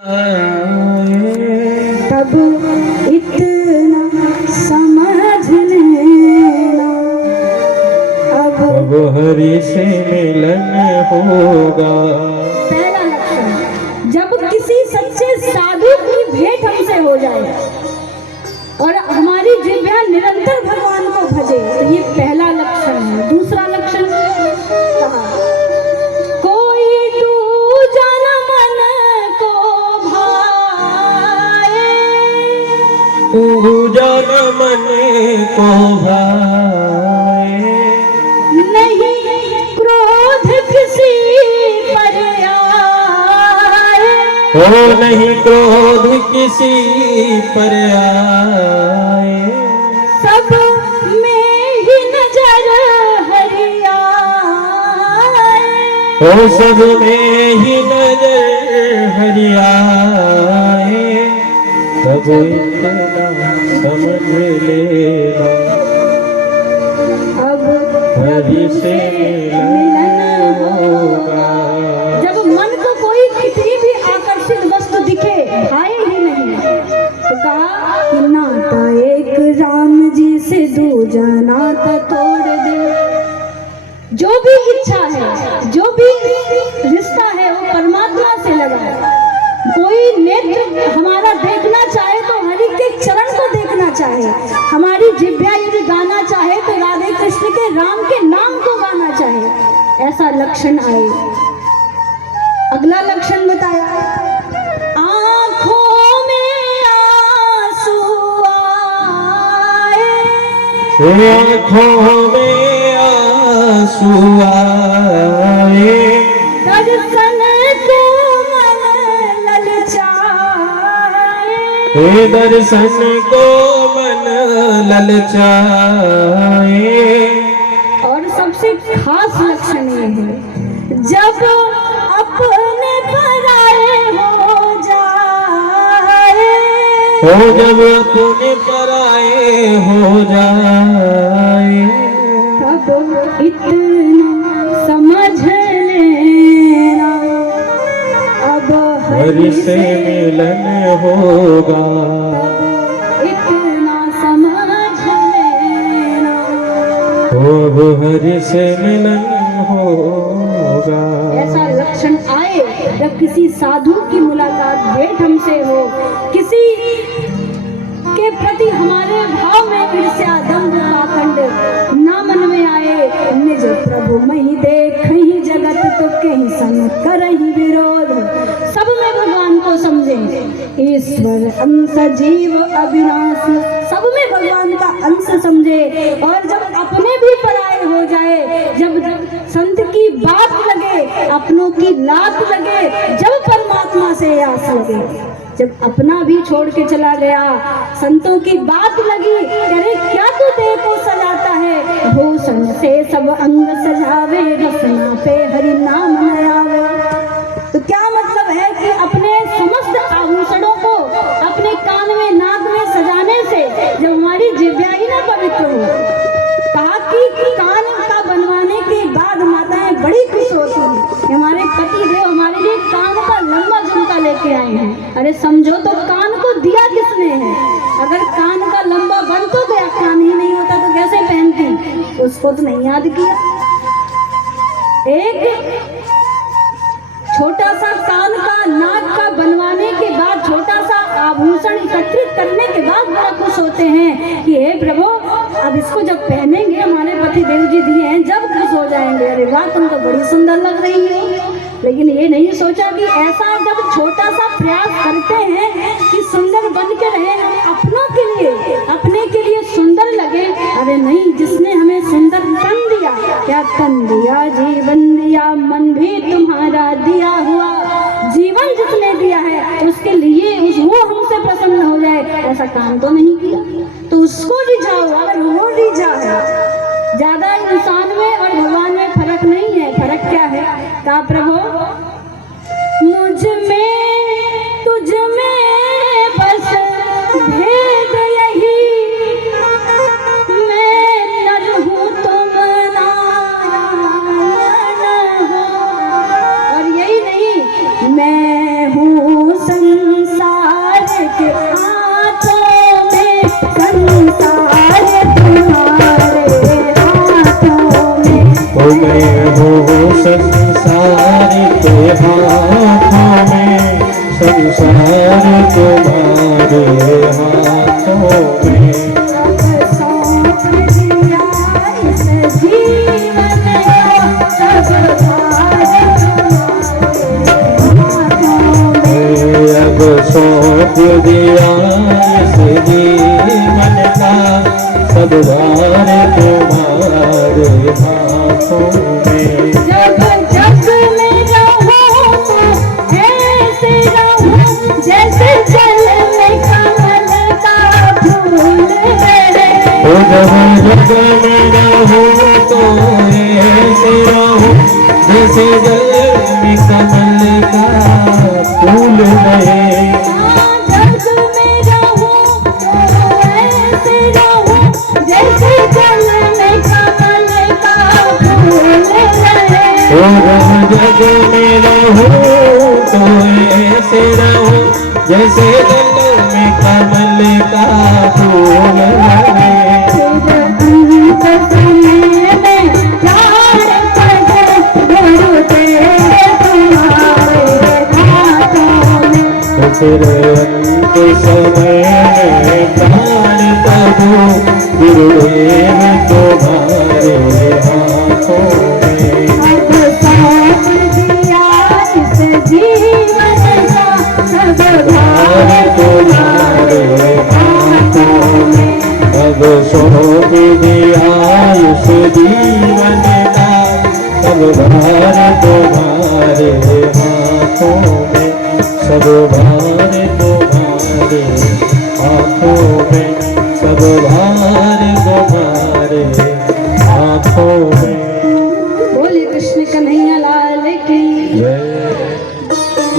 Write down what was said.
तब इतना समझ लेना अब हरि से मिलन होगा। पहला लक्षण, जब किसी सच्चे साधु की भेंट हमसे हो जाए और हमारी जिह्वा निरंतर भगवान को भजे, तो ये पहला लक्षण है। दूसरा लक्षण कहा, कोई दूजा न मन को भाए, पूजा न मन को भाए, नहीं क्रोध किसी पर आए, ओ नहीं क्रोध किसी पर आए, सब में ही नजर हरि आए, ओ सब में ही नजर हरि आए, तब इतना समझ लेना अब हरि से मिलन होगा। जब मन को कोई कितनी भी आकर्षित वस्तु दिखे, भाए ही नहीं, तो कहा कि नाता एक राम जी से दूजा नाता तोड़ दे। जो भी इच्छा है, जो भी रिश्ता है, वो परमात्मा से लगा है। कोई नेत्र हमारा देखना चाहे तो हरि के चरण को देखना चाहे, हमारी जिह्वा यदि गाना चाहे तो राधे कृष्ण के राम के नाम को गाना चाहे, ऐसा लक्षण आए। अगला लक्षण बताया, आंखों में आंसू आए, आँखों में आंसू आए, दर्शन को मन ललचाए, हे दर्शन को मन ललचाए। और सबसे खास लक्षण ये है, जब अपने पराए हो जाए, हो जब अपने पराए हो जाए, तब इतना समझ लेना अब हरि से मिलन होगा। इतना समझ लेना। अब हरि से मिलन होगा। ऐसा लक्षण आए जब किसी साधु की मुलाकात, भेंट हमसे हो, किसी के प्रति हमारे भाव में ईर्ष्या, दंभ, पाखंड ना मन में आए, निज प्रभु मही देखहि जगत तो कहीं सन करहि विरोध, सब में भगवान को समझे, ईश्वर अंश जीव अविनाशी, सब में भगवान का अंश समझे। और जब अपने भी पराये हो जाए, जब संत की बात लगे, अपनों की लात लगे, जब परमात्मा से आस लगे, जब अपना भी छोड़ के चला गया, संतों की बात लगी, अरे क्या तू देह को सजाता है, भूषण से सब अंग सजावे, रसना पे हरि नाम न आवे। तो क्या मतलब है कि अपने समस्त आभूषणों को अपने कान में, नाक में सजाने से जब हमारी जिह्वा ही ना पवित्र हो, कहा कि कान का बनवाने के बाद माताएं बड़ी खुश होती हैं, हमारे पति देव हमारे लिए कान का लंबा झुमका लेके आए हैं। अरे समझो तो कान को दिया किसने है? अगर कान का लंबा बन तो गया, कान ही नहीं होता तो कैसे पहनती? उसको तो नहीं याद किया। एक छोटा सा कान का, नाक का बनवाने के बाद, छोटा सा आभूषण एकत्रित करने के बाद बड़ा खुश होते हैं कि हे प्रभु, अब इसको जब पहनेंगे, हमारे पति देव जी दिए हैं, जब खुश हो जाएंगे, अरे वाह तुम तो बड़ी सुंदर लग रही हो। लेकिन ये नहीं सोचा कि ऐसा जब छोटा सा प्रयास करते हैं कि सुंदर बन के रहे, हम अपनों के लिए, अपने के लिए सुंदर लगे, अरे नहीं, जिसने हमें सुंदर तन दिया, क्या तन दिया, जीवन दिया, मन भी तुम्हारा दिया हुआ, जीवन जिसने दिया है उसके लिए वो हमसे प्रसन्न हो जाए, ऐसा काम तो नहीं किया। तो उसको रिझाओ, अगर वो रिझा है, ज्यादा इंसान में और भगवान में फर्क नहीं है। फर्क क्या है? कहा प्रभु मुझ में तुझ में बस भेद यही, मैं नर हूँ तुम नारायण हो। और यही नहीं, मैं हूँ संत सौंप दिया इस जीवन का सब भार तुम्हारे हाथों में। जब जग में रहूं तो ऐसे रहूं जैसे जल में कमल का फूल रहे। ओ जब जग में रहूं तो ऐसे रहूं जैसे जल में कमल का फूल रहे। जग में रहूं तो ऐसे रहूं जैसे जल में कमल का फूल रहे। ओ जग में रहूं तो ऐसे रहूं जैसे जल में कमल का फूल रहे। फिर अंत समय में प्राण तबू गुरुदेव तुम्हारे हाथों में। अब सौंप दिया इस जीवन का सब भार तुम्हारे हाथों में। अब सौंप दिया इस जीवन का सब भार तुम्हारे हाथों में। सब भार तुम्हारे हाथों में। सब भार तुम्हारे हाथों में। बोले कृष्ण कन्हैया लाल की जय।